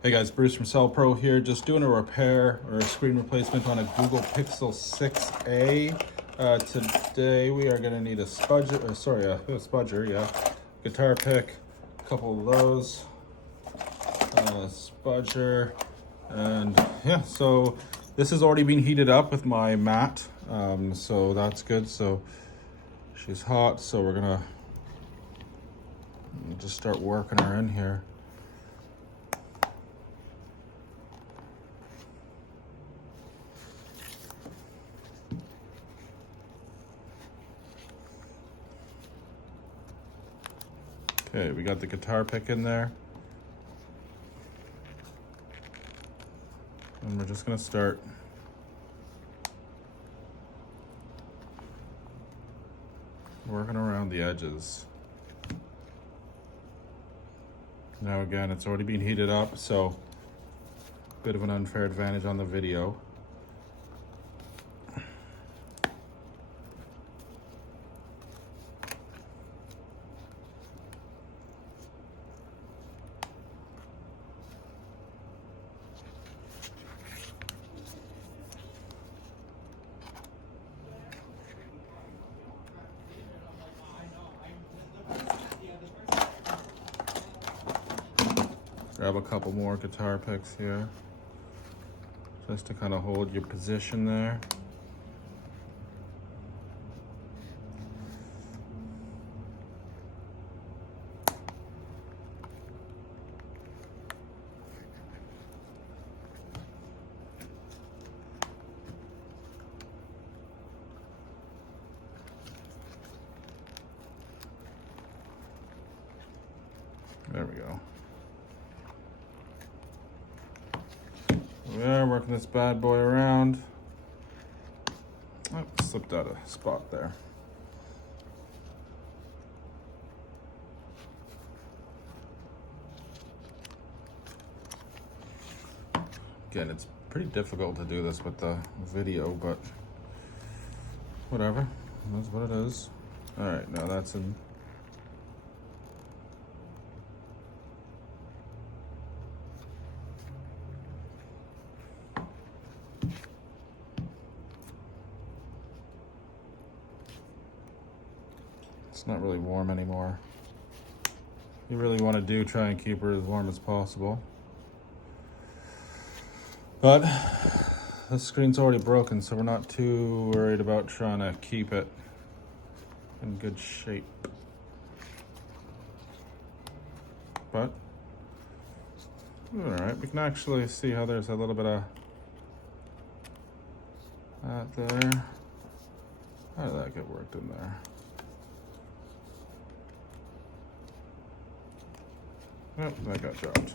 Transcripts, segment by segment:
Hey guys, Bruce from Cell Pro here, just doing a repair or a screen replacement on a Google Pixel 6a. Today we are going to need a spudger, guitar pick, a couple of those, spudger, and yeah, so this has already been heated up with my mat, so that's good. So she's hot, so we're going to just start working her in here. Okay, we got the guitar pick in there. And we're just gonna start working around the edges. Now again, it's already been heated up, so a bit of an unfair advantage on the video. Grab a couple more guitar picks here, just to kind of hold your position there. There we go. We are working this bad boy around. Oh, slipped out a spot there. Again, it's pretty difficult to do this with the video, but whatever. That's what it is. All right, now that's in. It's not really warm anymore. You really want to try and keep her as warm as possible. But the screen's already broken, so we're not too worried about trying to keep it in good shape. But, all right, we can actually see how there's a little bit of that there. How did that get worked in there? Yep, that got dropped.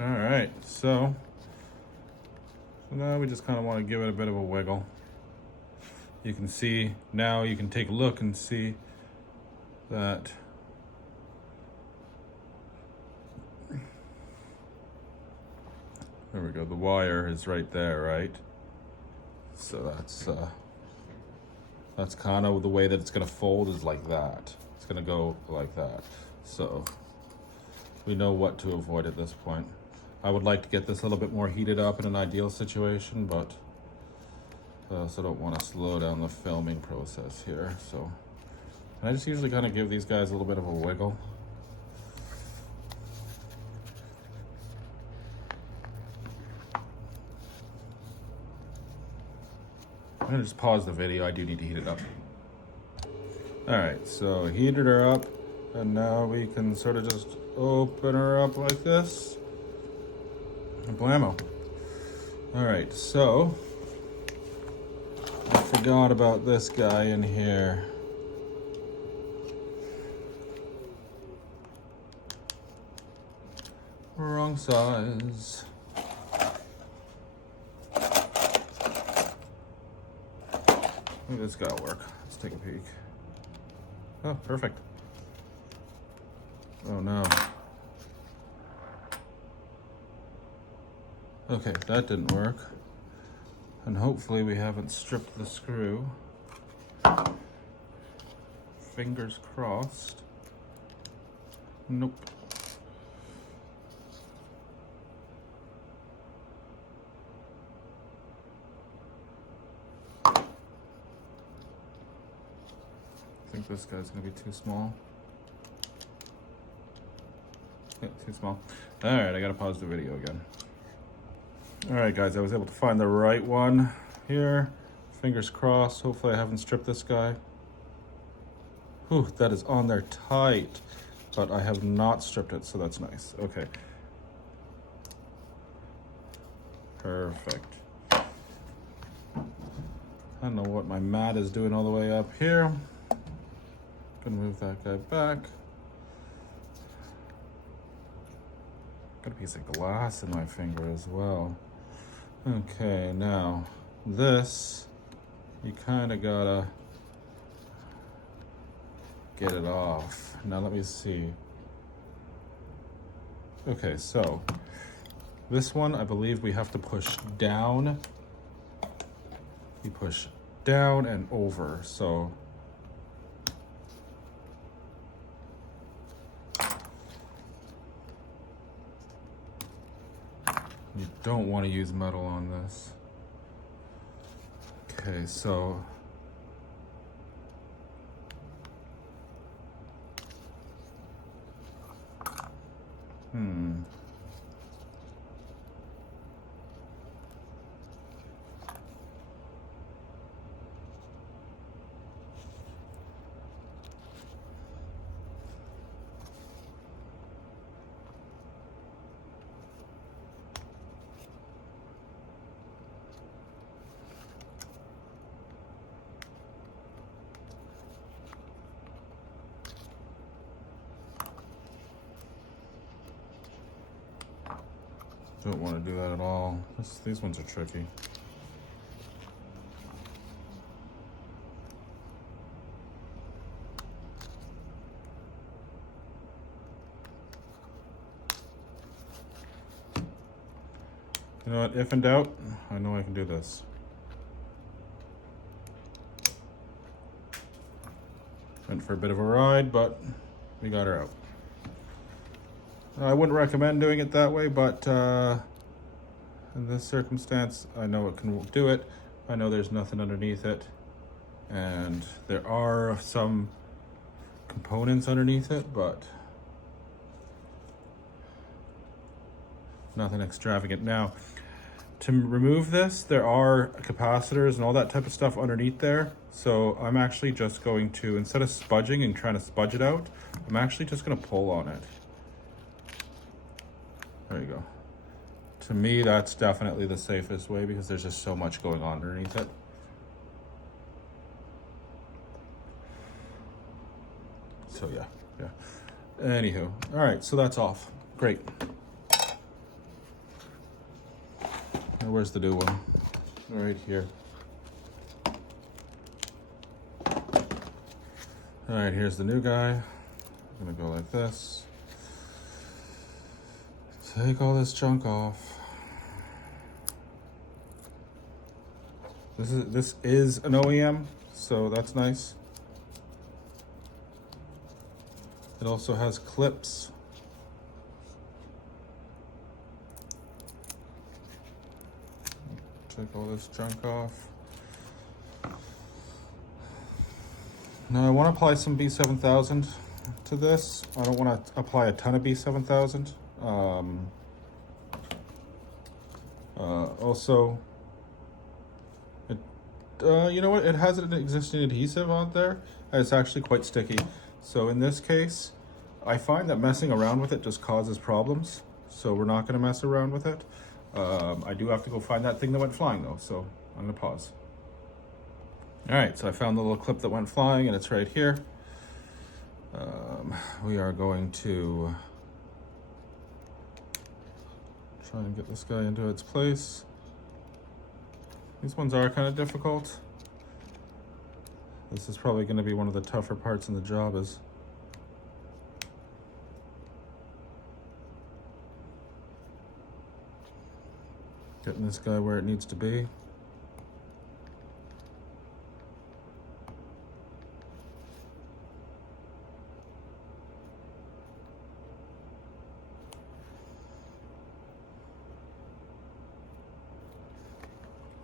All right, so now we just kind of want to give it a bit of a wiggle. You can see, now you can take a look and see that there we go, the wire is right there, right? So that's kind of the way that it's gonna fold, is like that. It's gonna go like that. So we know what to avoid at this point. I would like to get this a little bit more heated up in an ideal situation, but I also don't want to slow down the filming process here. So I just usually kind of give these guys a little bit of a wiggle. I'm gonna just pause the video. I do need to heat it up. All right, so heated her up, and now we can sort of just open her up like this. And blammo. All right, so I forgot about this guy in here. Wrong size. Maybe this guy'll work. Let's take a peek. Oh, perfect. Oh no. Okay, that didn't work. And hopefully we haven't stripped the screw. Fingers crossed. Nope. I think this guy's gonna be too small. Yeah, too small. All right, I gotta pause the video again. All right, guys, I was able to find the right one here. Fingers crossed. Hopefully I haven't stripped this guy. Whew, that is on there tight, but I have not stripped it, so that's nice. Okay. Perfect. I don't know what my mat is doing all the way up here. Gonna move that guy back. Got a piece of glass in my finger as well. Okay, now this, you kind of gotta get it off. Now let me see. Okay, so this one, I believe we have to push down. We push down and over, so you don't want to use metal on this. Okay, so don't want to do that at all. These ones are tricky. You know what, if in doubt, I know I can do this. Went for a bit of a ride, but we got her out. I wouldn't recommend doing it that way, but in this circumstance, I know it can do it. I know there's nothing underneath it, and there are some components underneath it, but nothing extravagant. Now, to remove this, there are capacitors and all that type of stuff underneath there. So I'm actually just going to, instead of spudging and trying to spudge it out, I'm actually just gonna pull on it. There you go. To me, that's definitely the safest way because there's just so much going on underneath it. So yeah. Anywho, all right, so that's off. Great. Now where's the new one? Right here. All right, here's the new guy. I'm gonna go like this. Take all this junk off. This is an OEM, so that's nice. It also has clips. take all this junk off. Now I want to apply some B7000 to this. I don't want to apply a ton of B7000. Also, you know what? It has an existing adhesive on there, and it's actually quite sticky. So in this case, I find that messing around with it just causes problems. So we're not going to mess around with it. I do have to go find that thing that went flying though, so I'm going to pause. All right, so I found the little clip that went flying, and it's right here. We are going to try and get this guy into its place. These ones are kind of difficult. This is probably going to be one of the tougher parts in the job, is getting this guy where it needs to be.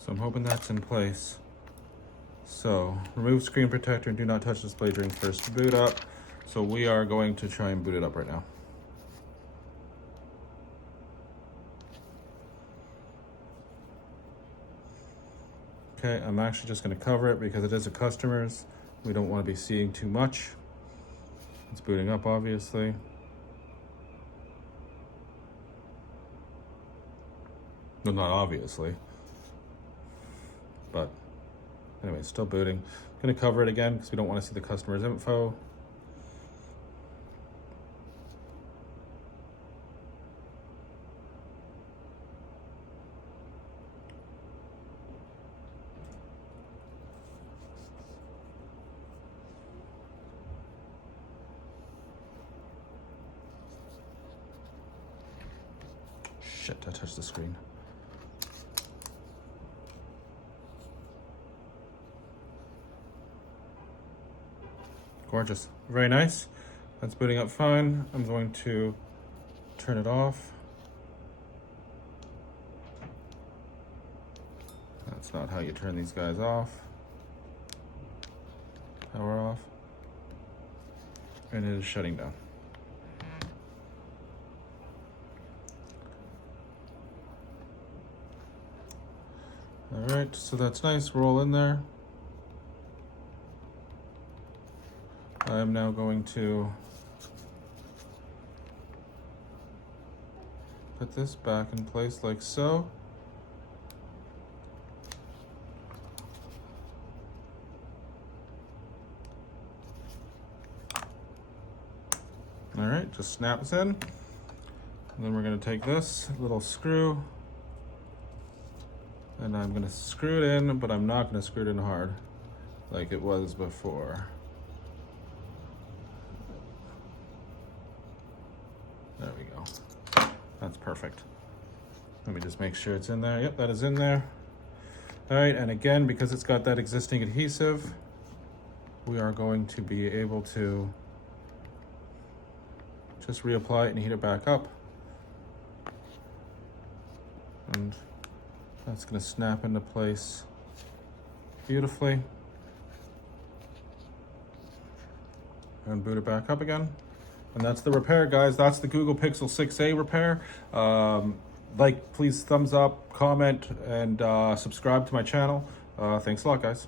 So I'm hoping that's in place. So remove screen protector and do not touch display during first boot up. So we are going to try and boot it up right now. Okay, I'm actually just going to cover it because it is a customer's. We don't want to be seeing too much. It's booting up, obviously. Well, not obviously. But anyway, still booting. I'm going to cover it again because we don't want to see the customer's info. Shit, I touched the screen. Gorgeous, very nice. That's booting up fine. I'm going to turn it off. That's not how you turn these guys off. Power off. And it is shutting down. All right, so that's nice, we're all in there. I am now going to put this back in place like so. All right, just snaps in. And then we're going to take this little screw and I'm going to screw it in, but I'm not going to screw it in hard like it was before. There we go. That's perfect. Let me just make sure it's in there. Yep, that is in there. All right, and again, because it's got that existing adhesive, we are going to be able to just reapply it and heat it back up. And that's gonna snap into place beautifully. And boot it back up again. And that's the repair, guys. That's the Google Pixel 6a repair. Like, please thumbs up, comment, and subscribe to my channel. Thanks a lot, guys.